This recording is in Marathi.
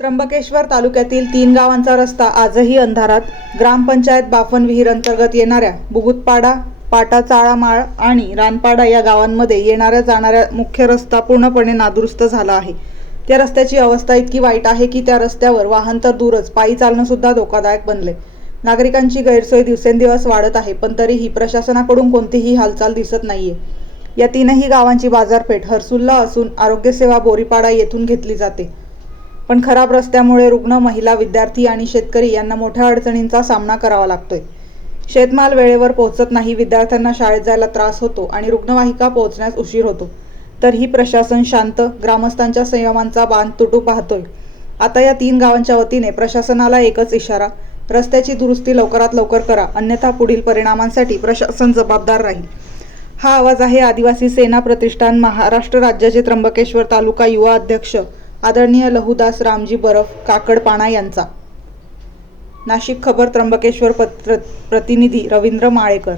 त्र्यंबकेश्वर तालुक्यातील तीन गावांचा रस्ता आजही अंधारात. ग्रामपंचायत बाफन विहीर अंतर्गत येणाऱ्या बुगुतपाडा पाटा चाळामाळ आणि रानपाडा या गावांमध्ये येणाऱ्या जाणाऱ्या मुख्य रस्ता पूर्णपणे नादुरुस्त झाला आहे. त्या रस्त्याची अवस्था इतकी वाईट आहे की त्या रस्त्यावर वाहन तर दूरच पायी चालणंसुद्धा धोकादायक बनले नागरिकांची गैरसोय दिवसेंदिवस वाढत आहे पण तरीही प्रशासनाकडून कोणतीही हालचाल दिसत नाहीये. या तीनही गावांची बाजारपेठ हरसुल्ला असून आरोग्यसेवा बोरीपाडा येथून घेतली जाते. पण खराब रस्त्यामुळे रुग्ण महिला विद्यार्थी आणि शेतकरी यांना मोठ्या अडचणींचा सामना करावा लागतोय. शेतमाल वेळेवर पोहोचत नाही विद्यार्थ्यांना शाळेत जायला त्रास होतो आणि रुग्णवाहिका पोहोचण्यास उशीर होतो. तरीही प्रशासन शांत ग्रामस्थांच्या संयमांचा बांध तुटू पाहतोय. आता या तीन गावांच्या वतीने प्रशासनाला एकच इशारा रस्त्याची दुरुस्ती लवकरात लवकर करा अन्यथा पुढील परिणामांसाठी प्रशासन जबाबदार राहील. हा आवाज आहे आदिवासी सेना प्रतिष्ठान महाराष्ट्र राज्याचे त्र्यंबकेश्वर तालुका युवा अध्यक्ष आदरणीय लहुदास रामजी बरफ काकडपाणा यांचा. नाशिक खबर त्र्यंबकेश्वर पत्र प्रतिनिधी रवींद्र माळेकर.